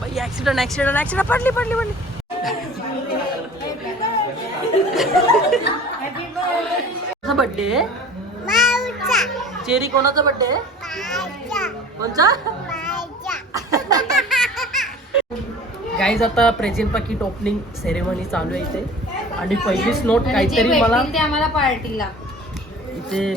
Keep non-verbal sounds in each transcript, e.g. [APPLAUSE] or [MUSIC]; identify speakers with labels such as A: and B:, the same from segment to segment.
A: बाई accident accident accident पडली पडली पडली. बर्थडे चेरी कोणाचा बर्थडे कोणचा? गाईज [LAUGHS] आता प्रेझेंट पाकिट ओपनिंग सेरेमनी चालू आहे इथे. आणि पहिलीच नोट काहीतरी मला
B: पार्टीला.
A: इथे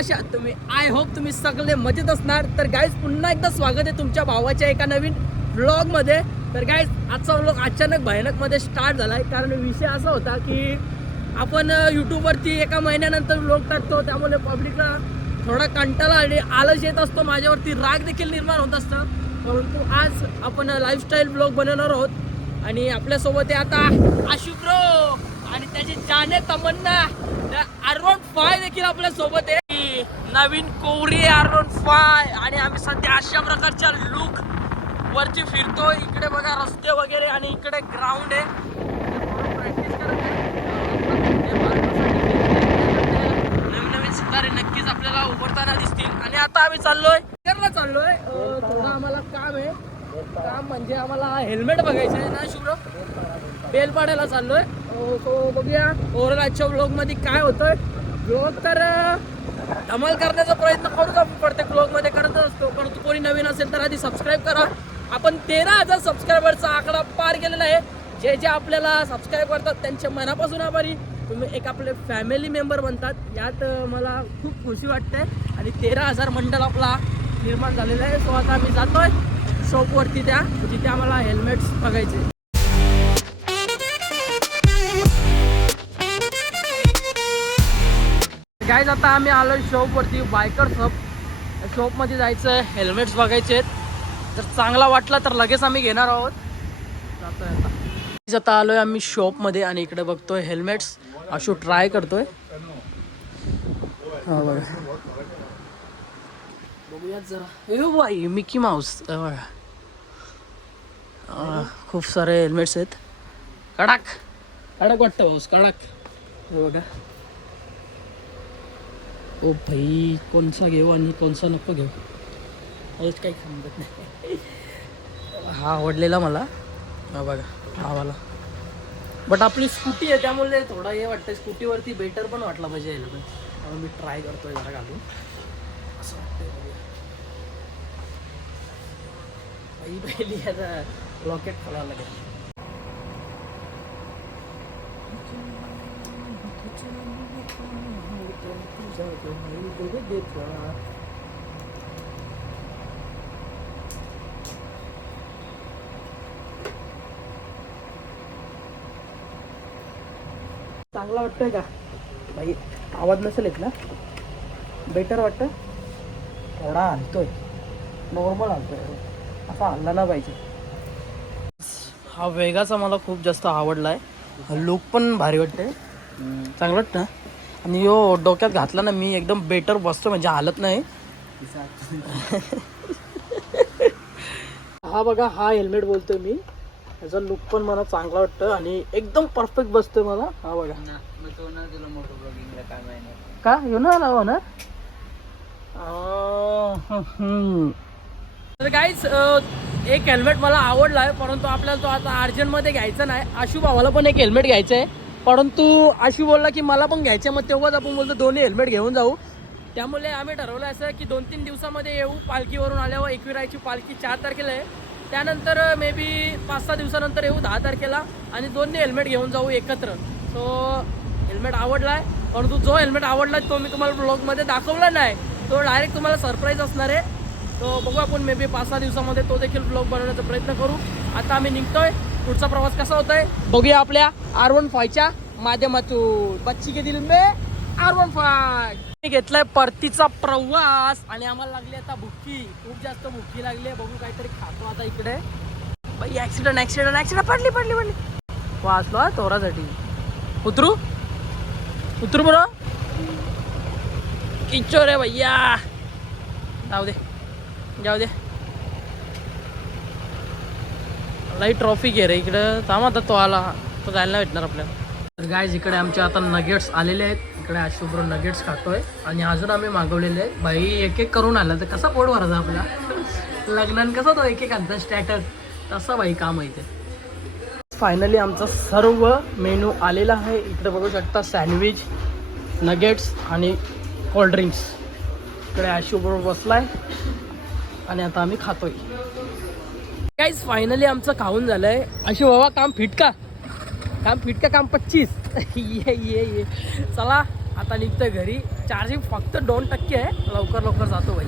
A: कशा आहात तुम्ही? आय होप तुम्ही सगळे मजेत असणार. तर गाईज पुन्हा एकदा स्वागत आहे तुमच्या भावाच्या एका नवीन व्लॉगमध्ये तर गाईज आजचा व्लॉग अचानक भयानकमध्ये स्टार्ट झाला आहे कारण विषय असा होता की आपण यूट्यूबवरती एका महिन्यानंतर व्लॉग टाकतो. त्यामुळे पब्लिकला थोडा कंटाळा आणि आलस येत असतो. माझ्यावरती राग देखील निर्माण होत असतं. परंतु आज आपण लाईफस्टाईल ब्लॉग बनवणार आहोत. आणि आपल्यासोबत आहे आता आशुब्रो. आणि त्याची जाणे तमन्ना. अरवण फाय देखील आपल्यासोबत आहे. नवीन कोवरी आरवन फाय आणि आम्ही सध्या अशा प्रकारच्या लुक वरती फिरतो इकडे बघा रस्ते वगैरे आणि इकडे ग्राउंड आहे. नवीन नवीन सितारे नक्कीच आपल्याला उघडताना दिसतील. आणि आता आम्ही चाललोय. केरला चाललोय थोडं आम्हाला काम आहे. काम म्हणजे आम्हाला हेल्मेट बघायचं आहे ना शुभ्र? बेलपाड्याला चाललोय. सो बघूया ओव्हरऑल आजच्या ब्लॉगमध्ये काय होतंय. ब्लॉग तर धमाल करण्याचा प्रयत्न करूच आपण प्रत्येक ब्लॉगमध्ये करतच असतो. परंतु कोणी नवीन असेल तर आधी सबस्क्राईब करा. आपण तेरा हजार सबस्क्रायबरचा आकडा पार केलेला आहे. जे जे आपल्याला सबस्क्राईब करतात त्यांच्या मनापासून आभारी. तुम्ही एक आपले फॅमिली मेंबर बनतात. यात मला खूप खुशी वाटते. आणि तेरा हजार मंडळ आपला निर्माण झालेला आहे. सो आता आम्ही जातोय. शॉपवरती त्या जिथे आम्हाला हेल्मेट्स बघायचे. गाईज आता आम्ही आलो शॉपवरती बायकर शॉप शॉपमध्ये जायचं आहे हेल्मेट्स बघायचे आहेत. जर चांगला वाटला तर लगेच आम्ही घेणार आहोत. आता. आलोय आम्ही शॉपमध्ये आणि इकडे बघतोय हेल्मेट्स अशो ट्राय करतोय. हा बघा. बघूयात जरा. ए बाई मिकी माऊस बघा. खूप सारे हेल्मेट्स आहेत. कडक. कडक वाटतं पाऊस कडक. बघा. ओ भाई कोणसा घेऊ आणि कोणसा नको घेऊ? मलाच काही समजत नाही. हा आवडलेला मला. हा बघा हा मला. बट आपली स्कूटी आहे त्यामुळे थोडा हे वाटतं स्कूटीवरती बेटर पण वाटला पाहिजे यायला पण. त्यामुळे मी ट्राय करतोय जरा घालून. असं वाटतंय पहिली आता लॉकेट खोलावं लागेल. चांगला वाटतोय का? बाई आवाज नसेल येत ना? बेटर वाटतं? थोडा हलतोय नॉर्मल हलतोय असा हल्ला ना पाहिजे. हा वेगाचा मला खूप जास्त आवडला आहे लुक पण भारी वाटते चांगलं वाटतं आणि यो डोक्यात घातला ना मी एकदम बेटर बसतो म्हणजे हालत नाही. [LAUGHS] हा बघा हा हेल्मेट बोलतोय मी. त्याचा लुक पण मला चांगला वाटतं आणि एकदम परफेक्ट बसतोय मला. हा बघा. का येऊ ना आला होणार? तर काहीच एक हेल्मेट मला आवडला आहे परंतु आपल्याला तो आता अर्जंटमध्ये घ्यायचा नाही. आशू भावाला पण एक हेल्मेट घ्यायचं आहे परंतु अशी बोलला की मला पण घ्यायचे मग तेव्हाच आपण बोलतो दोन्ही हेल्मेट घेऊन जाऊ. त्यामुळे आम्ही ठरवलं असं की दोन तीन दिवसामध्ये येऊ पालखीवरून आल्यावर एकविरायची पालखी चार तारखेला आहे. त्यानंतर मे बी पाच सहा दिवसानंतर येऊ दहा तारखेला आणि दोन्ही हेल्मेट घेऊन जाऊ एकत्र. सो हेल्मेट आवडला आहे परंतु जो हेल्मेट आवडला तो मी तुम्हाला ब्लॉगमध्ये दाखवला नाही. तो डायरेक्ट तुम्हाला सरप्राईज असणार आहे. तो बघू आपण मे बी पाच सहा दिवसामध्ये तो देखील ब्लॉग बनवण्याचा प्रयत्न करू. आता आम्ही निघतोय. पुढचा प्रवास कसा होतोय? बघूया आपल्या आर वन फायच्या माध्यमातून. बच्ची घेतील दिल मे आर वन फाय घेतलाय परतीचा प्रवास. आणि आम्हाला लागली आता भुकी खूप जास्त भुकी लागली आहे. बघू काहीतरी खातो आता इकडे. बाई ऍक्सिडेंट ऍक्सिडेंट ऍक्सिडेंट पडली पडली पडली. वाचलो तोरासाठी उतरू? उतरू बरं किचो रे भैया. जाऊ दे. जाऊ दे. लाई ट्रॉफिक आहे रे इकडं. थांब आता तो आला. तो जायला नाही भेटणार आपल्याला. तर गायज इकडे आमचे आता नगेट्स आलेले आहेत. इकडे आशुभ्र नगेट्स खातोय. आणि अजून आम्ही मागवलेले आहेत. बाई एक एक करून आला तर कसा पोट भरायचा आपला? [LAUGHS] लग्नान कसा तो एक एक आणता? स्टॅटस तसा बाई काम आहे ते फायनली आमचा सर्व मेनू आलेला आहे. इकडे बघू शकता सँडविच नगेट्स आणि कोल्ड्रिंक्स इकडे आशुबरोबर बसलाय. आणि आता आम्ही खातोय. काहीच फायनली आमचं खाऊन झालंय. अशी बाबा काम फिट का काम फिट का काम पच्चीस. ये ये ये. चला आता निघतोय घरी. चार्जिंग फक्त दोन टक्के आहे. लवकर लवकर जातो भाई.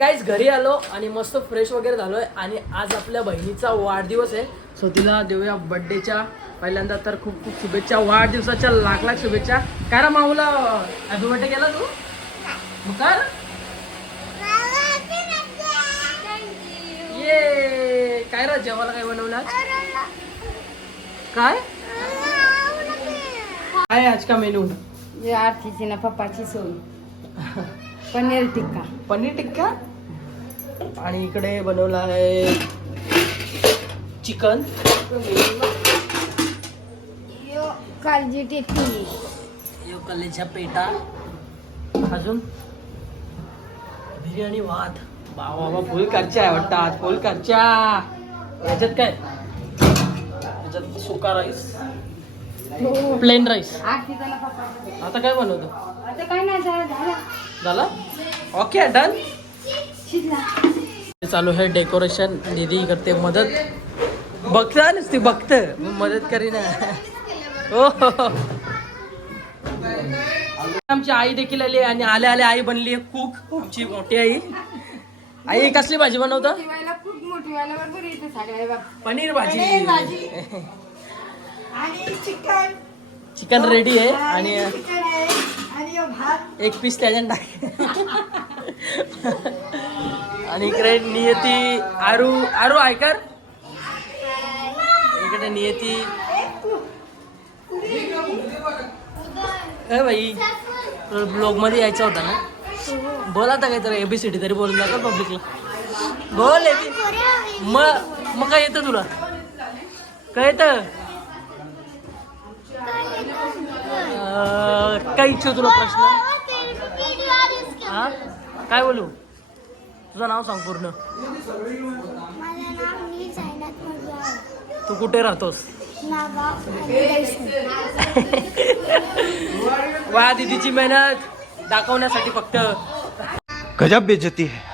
A: काहीच घरी आलो आणि मस्त फ्रेश वगैरे झालोय. आणि आज आपल्या बहिणीचा वाढदिवस आहे. सो तिला देऊया बड्डेच्या पहिल्यांदा तर खूप खूप शुभेच्छा. वाढदिवसाच्या लाख लाख शुभेच्छा. काय रा माऊला? हॅपी बर्थडे केला तू? मग काय रे? ये काय रा जेवायला काय बनवलं? काय? काय आज का मेनू?
B: आरतीची ना पप्पाची सोय. पनीर टिक्का.
A: पनीर टिक्का? आणि इकडे बनवला आहे चिकन.
B: यो काळजी टिक्की.
A: कलेच्या पेटा. अजून? बिर्याणी भात बाबा बाबा फुल खर्चा आहे वाटतं आज फुल खर्चा. याच्यात काय? याच्यात सुका राईस प्लेन राईस आता काय बनवतो?
B: झालं
A: ओके डन चालू आहे डेकोरेशन दीदी करते मदत. बघता नसती बघत. मदत करीन. हो. आमची आई देखील आली आणि आल्या आल्या आई बनली कुक आमची मोठी आई. आई कसली भाजी बनवतं?
B: खूप
A: पनीर भाजी.
B: आणि चिकन
A: चिकन रेडी आहे आणि
B: चिकन आहे. आणि यो भात.
A: एक पीस त्याच्यात टाक आणि इकडे नियती आरू आरू ऐकर इकडे नियती. ए भाई ब्लॉगमध्ये यायचा होता ना? बोल आता काहीतरी एबीसीडी तरी बोलून दाखल पब्लिकला बोल एबी मग मग काय येतं तुला? काय येतं? काय इच्छा तुला प्रश्न? हा काय बोलू? तुझं नाव सांग पूर्ण. तू कुठे राहतोस? वा दीदीची मेहनत दाखवण्यासाठी फक्त.
C: गजब बेइज्जती है।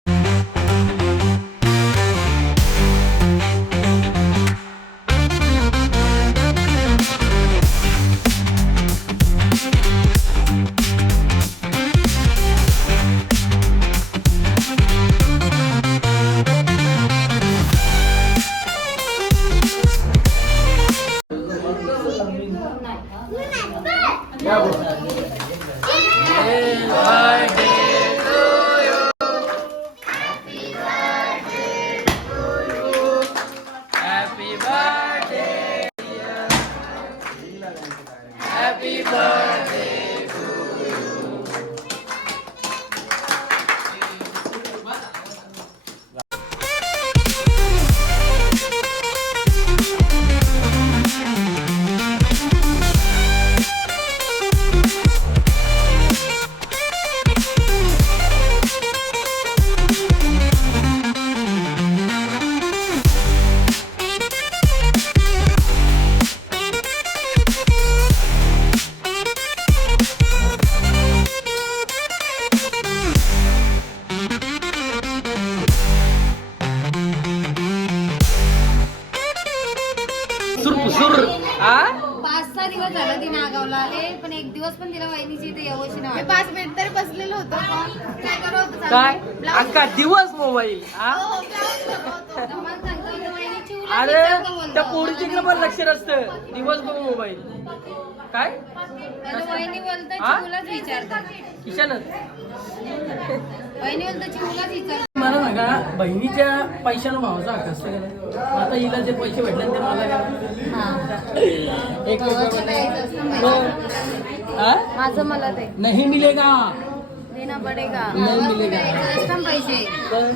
D: मी पाच मिनिट तरी बसलेलो होतो. काय करत होतो
A: काय?
D: ब्लाऊज
A: अख्खा दिवस मोबाईल हा?
D: हो, ब्लाऊज बनवत होतो.
B: तुम्हाला सांगतो इथं वहिनीची उलट
A: अरे
B: विचार का बोलतो?
A: त्या पोरीच्या पण लक्ष नसतं. दिवस बघ मोबाईल. काय?
B: आणि वहिनी बोलतो
A: हा?
B: चिवलाच विचारतात
A: किशनच.
B: वहिनी बोलतो चिवलाच विचार
A: मला सांगा बहिणीच्या पैशानं भावाचा हक्क असतं का? नाही आता हिला जे पैसे भेटले ते मला? एक?
B: माझं मला ते
A: नाही मिलेगा.
B: देना पडेगा.
A: नाही मिलेगा.
B: द्यायचं असतं पैसे.
A: तर?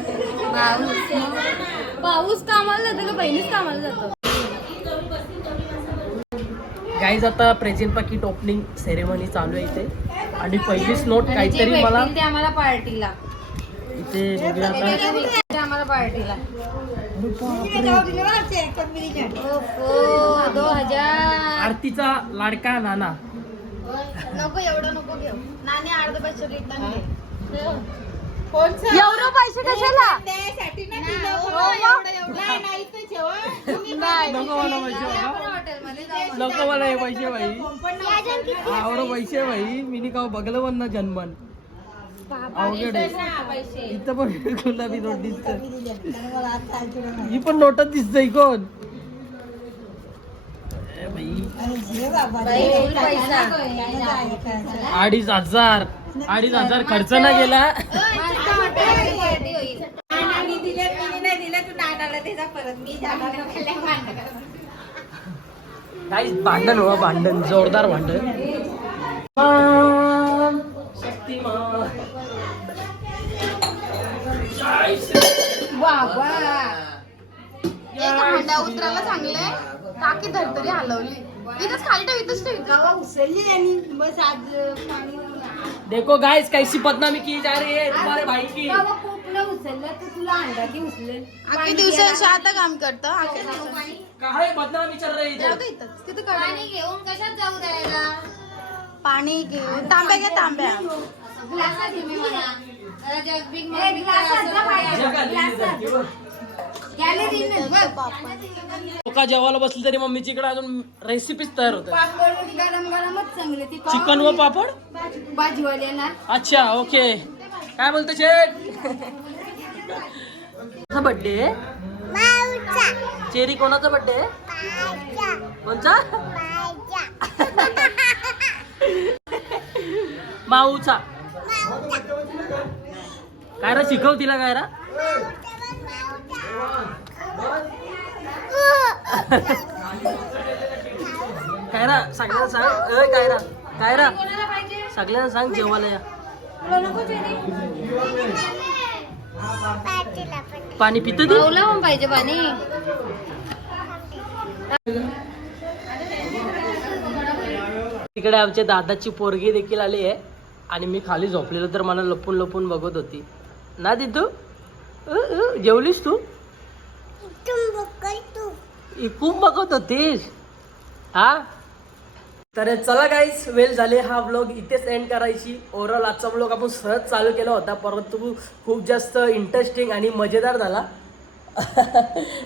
B: पाऊस पाऊस कामाला जातो का? बहिणीच कामाला जातो.
A: गाईज आता प्रेझेंट पाकिट ओपनिंग सेरेमनी चालू आहे इथे. आणि पहिलीच नोट काहीतरी मला
B: आम्हाला पार्टीला.
A: इथे बघूया आता.
B: आम्हाला पार्टीला.
A: आरतीचा लाडका नाना.
D: नको एवढं नको घेऊ. नाणी अर्ध पैसे रिटर्न घे
B: एवढं पैसे कशाला?
D: त्यासाठी. हो, एवढं एवढं. नाही,
A: नको मला हे पैसे भाई आवडं पैसे? भाई मी का बघलं पण ना जन्मन इथं पण गुलाबी नोट दिसत ही पण नोटच दिसतय कोण ए बाई
B: बाई, फुल पैसा
A: अडीच हजार. अडीच हजार खर्च ना गेला
B: मस्त हॉटेलमध्ये पार्टी होईल
D: नाणी दिले मी नाही दिले तू नानाला त्याचा परत. मी जाणार
A: काही भांडण हो भांडण. जोरदार भांडण.
D: बाबा. उतरायला सांगले टाकी धरतरी हलवली. इथंच खाली ठेव इथंच ठेव. उसळली आणि बस आज पाणी
A: देखो गाइस कैसी बदनामी की जा रही है तुम्हारे भाई की।
B: बाबा कोपलं उचललं तर तुला अंडा की उचलेल?
D: आखी दिवसांशी आता काम करतं आखी दिवसांशी
A: काय बदनामी चल रही
D: जाऊ
A: इधर?
D: दे इथंच तिथं
B: पाणी घेऊन कशात जाऊ द्यायला?
D: पाणी घेऊ तांब्या घ्या तांब्या.
B: ग्लासात घे मी मला. जरा जग बिग मग ग्लासात.
A: का जेवायला बसली तरी मम्मीची इकडे अजून रेसिपीच तयार होत
B: पापड गरम गरमच चांगले ती
A: चिकन व पापड?
B: भाजीवाले ना
A: अच्छा ओके काय बोलतो शेठ? कोणाचा बर्थडे चेरी कोणाचा बर्थडे कोणचा? माऊचा. काय रा शिकव तिला काय रा? [LAUGHS] काय रा सगळ्यांना सांग. अय काय रा काय रा
B: कोणाला पाहिजे
A: सगळ्यांना सांग जेवायला या? पाणी पित ती?
B: भाऊला पण पाहिजे पाणी.
A: तिकडे आमच्या दादाची पोरगी देखील आली आहे. आणि मी खाली झोपलेलो तर मला लपून लपून बघत होती. ना दिदू? जेवलीस तू? खूप बघत होतीस? हा? तर चला काहीच वेळ झाले हा ब्लॉग इथेच एंड करायची. ओव्हरऑल आजचा ब्लॉग आपण सहज चालू केला होता परंतु खूप जास्त इंटरेस्टिंग आणि मजेदार झाला. [LAUGHS]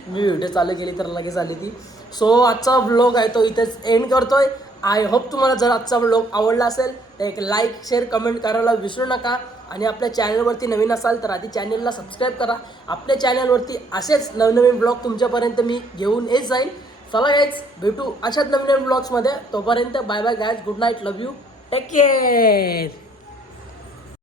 A: मी व्हिडिओ चालू केली तर लगेच आली ती. सो आजचा ब्लॉग आहे तो इथेच एंड करतोय. आय होप तुम्हाला जर आजचा ब्लॉग आवडला असेल तर एक लाईक शेअर कमेंट करायला विसरू नका. आणि आपल्या चॅनलवरती नवीन असाल तर आधी चॅनलला सबस्क्राईब करा. आपल्या चॅनलवरती असेच नवनवीन ब्लॉग तुमच्यापर्यंत मी घेऊन येत जाईल चला गाईज भेटू अशाच नवीन नवीन ब्लॉग्समध्ये तोपर्यंत bye bye guys good night love you take care